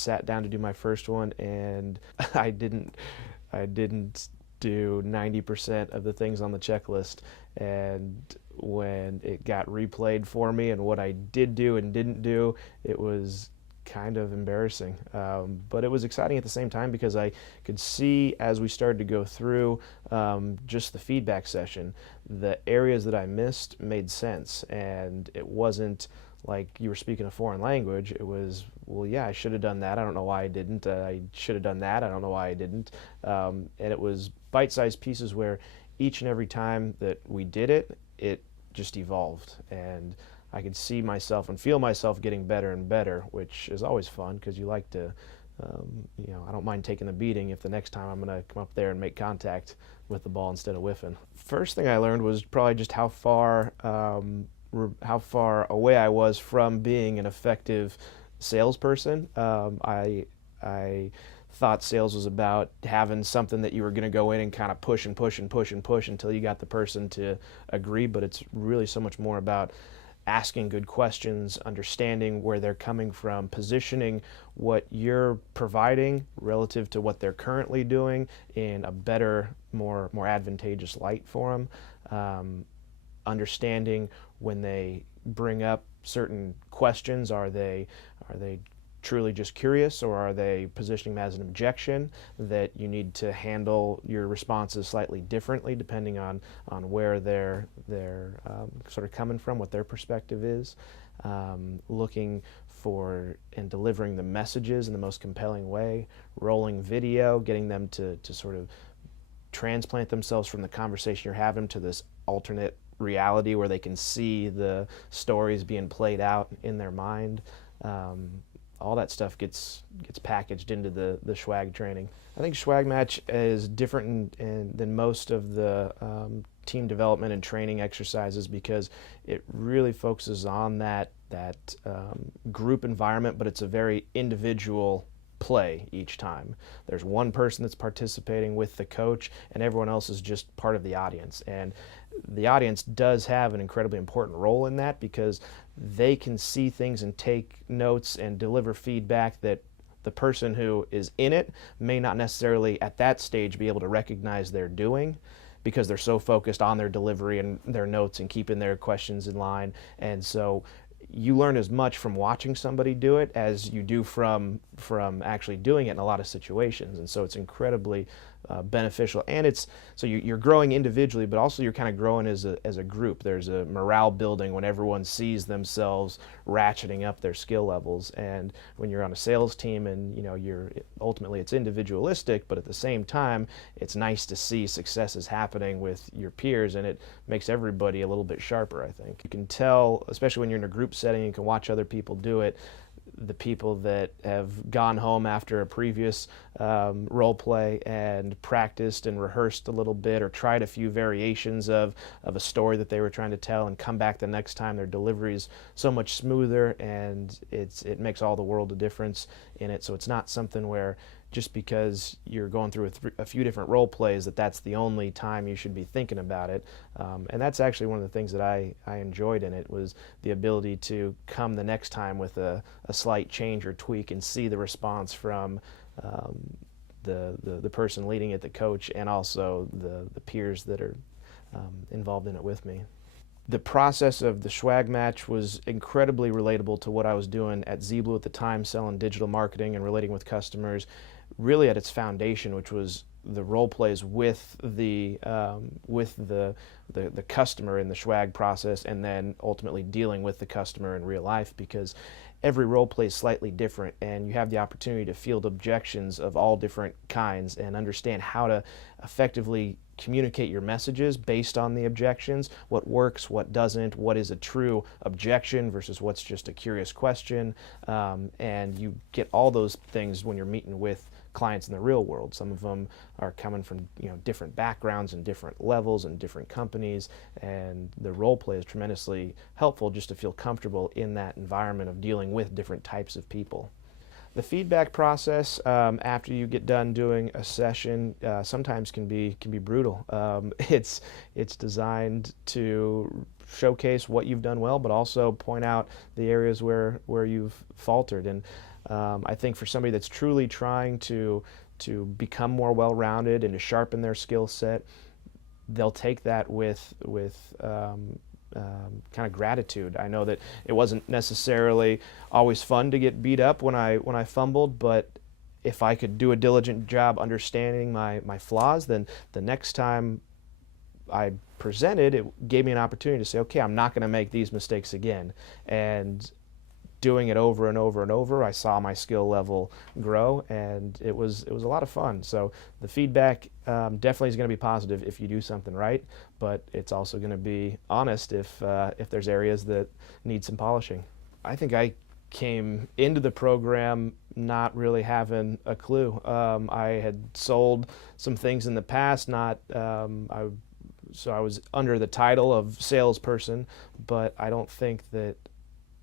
sat down to do my first one, and I didn't do 90% of the things on the checklist. And when it got replayed for me and what I did do and didn't do, it was kind of embarrassing. But it was exciting at the same time because I could see as we started to go through just the feedback session, the areas that I missed made sense. And it wasn't like you were speaking a foreign language. It was, well, yeah, I should have done that. I don't know why I didn't. I should have done that. I don't know why I didn't. And it was bite-sized pieces where each and every time that we did it, it just evolved. And I could see myself and feel myself getting better and better, which is always fun because you like to, I don't mind taking the beating if the next time I'm going to come up there and make contact with the ball instead of whiffing. First thing I learned was probably just how far away I was from being an effective salesperson. I thought sales was about having something that you were going to go in and kind of push and push and push and push until you got the person to agree, but it's really so much more about asking good questions, understanding where they're coming from, positioning what you're providing relative to what they're currently doing in a better, more advantageous light for them. Understanding when they bring up certain questions, are they truly just curious, or are they positioning them as an objection that you need to handle your responses slightly differently depending on where they're sort of coming from, what their perspective is. Looking for and delivering the messages in the most compelling way, rolling video, getting them to sort of transplant themselves from the conversation you're having to this alternate reality where they can see the stories being played out in their mind. All that stuff gets packaged into the SWAG training. I think SWAG Match is different than most of the team development and training exercises because it really focuses on that group environment, but it's a very individual play each time. There's one person that's participating with the coach, and everyone else is just part of the audience. And the audience does have an incredibly important role in that because they can see things and take notes and deliver feedback that the person who is in it may not necessarily at that stage be able to recognize they're doing because they're so focused on their delivery and their notes and keeping their questions in line. And so you learn as much from watching somebody do it as you do from actually doing it in a lot of situations. And so it's incredibly beneficial, and you're growing individually, but also you're kind of growing as a group. There's a morale building when everyone sees themselves ratcheting up their skill levels. And when you're on a sales team, and you're ultimately it's individualistic, but at the same time it's nice to see successes happening with your peers, and it makes everybody a little bit sharper. I think you can tell, especially when you're in a group setting, you can watch other people do it. The people that have gone home after a previous role play and practiced and rehearsed a little bit or tried a few variations of a story that they were trying to tell and come back the next time, their delivery is so much smoother, and it makes all the world a difference in it. So it's not something where just because you're going through a few different role plays that's the only time you should be thinking about it. And that's actually one of the things that I enjoyed in it, was the ability to come the next time with a slight change or tweak and see the response from the person leading it, the coach, and also the peers that are involved in it with me. The process of the SWAG Match was incredibly relatable to what I was doing at ZBlue at the time, selling digital marketing and relating with customers, really at its foundation, which was the role plays with the customer in the SWAG process, and then ultimately dealing with the customer in real life, because every role play is slightly different, and you have the opportunity to field objections of all different kinds and understand how to effectively communicate your messages based on the objections, what works, what doesn't, what is a true objection versus what's just a curious question, and you get all those things when you're meeting with clients in the real world. Some of them are coming from different backgrounds and different levels and different companies, and the role play is tremendously helpful just to feel comfortable in that environment of dealing with different types of people. The feedback process after you get done doing a session sometimes can be brutal. It's designed to showcase what you've done well, but also point out the areas where you've faltered. And I think for somebody that's truly trying to become more well-rounded and to sharpen their skill set, they'll take that with kind of gratitude. I know that it wasn't necessarily always fun to get beat up when I fumbled, but if I could do a diligent job understanding my flaws, then the next time I presented, it gave me an opportunity to say, okay, I'm not going to make these mistakes again. And doing it over and over and over, I saw my skill level grow, and it was a lot of fun. So the feedback definitely is going to be positive if you do something right, but it's also going to be honest if there's areas that need some polishing. I think I came into the program not really having a clue. I had sold some things in the past, so I was under the title of salesperson, but I don't think that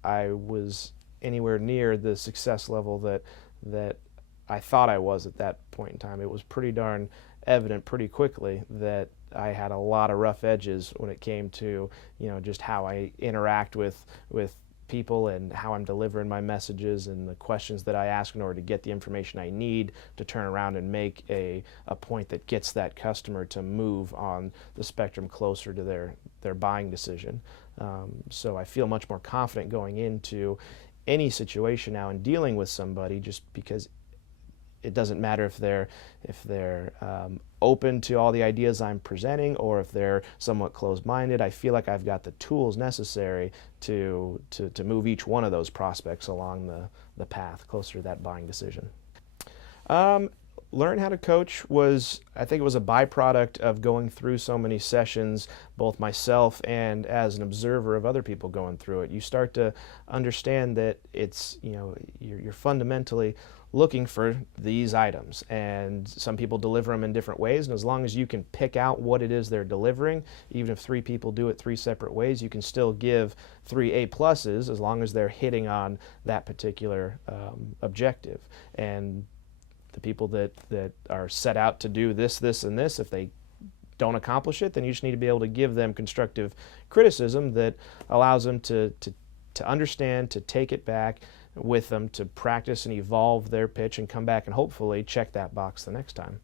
I was anywhere near the success level that I thought I was at that point in time. It was pretty darn evident pretty quickly that I had a lot of rough edges when it came to, just how I interact with people and how I'm delivering my messages and the questions that I ask in order to get the information I need to turn around and make a point that gets that customer to move on the spectrum closer to their buying decision. So I feel much more confident going into any situation now and dealing with somebody, just because it doesn't matter if they're open to all the ideas I'm presenting or if they're somewhat closed-minded. I feel like I've got the tools necessary to move each one of those prospects along the path closer to that buying decision. Learn how to coach I think it was a byproduct of going through so many sessions, both myself and as an observer of other people going through it. You start to understand that it's, you're fundamentally looking for these items, and some people deliver them in different ways, and as long as you can pick out what it is they're delivering, even if 3 people do it 3 separate ways, you can still give 3 A+s as long as they're hitting on that particular objective. And the people that are set out to do this, and this, if they don't accomplish it, then you just need to be able to give them constructive criticism that allows them to understand, to take it back with them, to practice and evolve their pitch and come back and hopefully check that box the next time.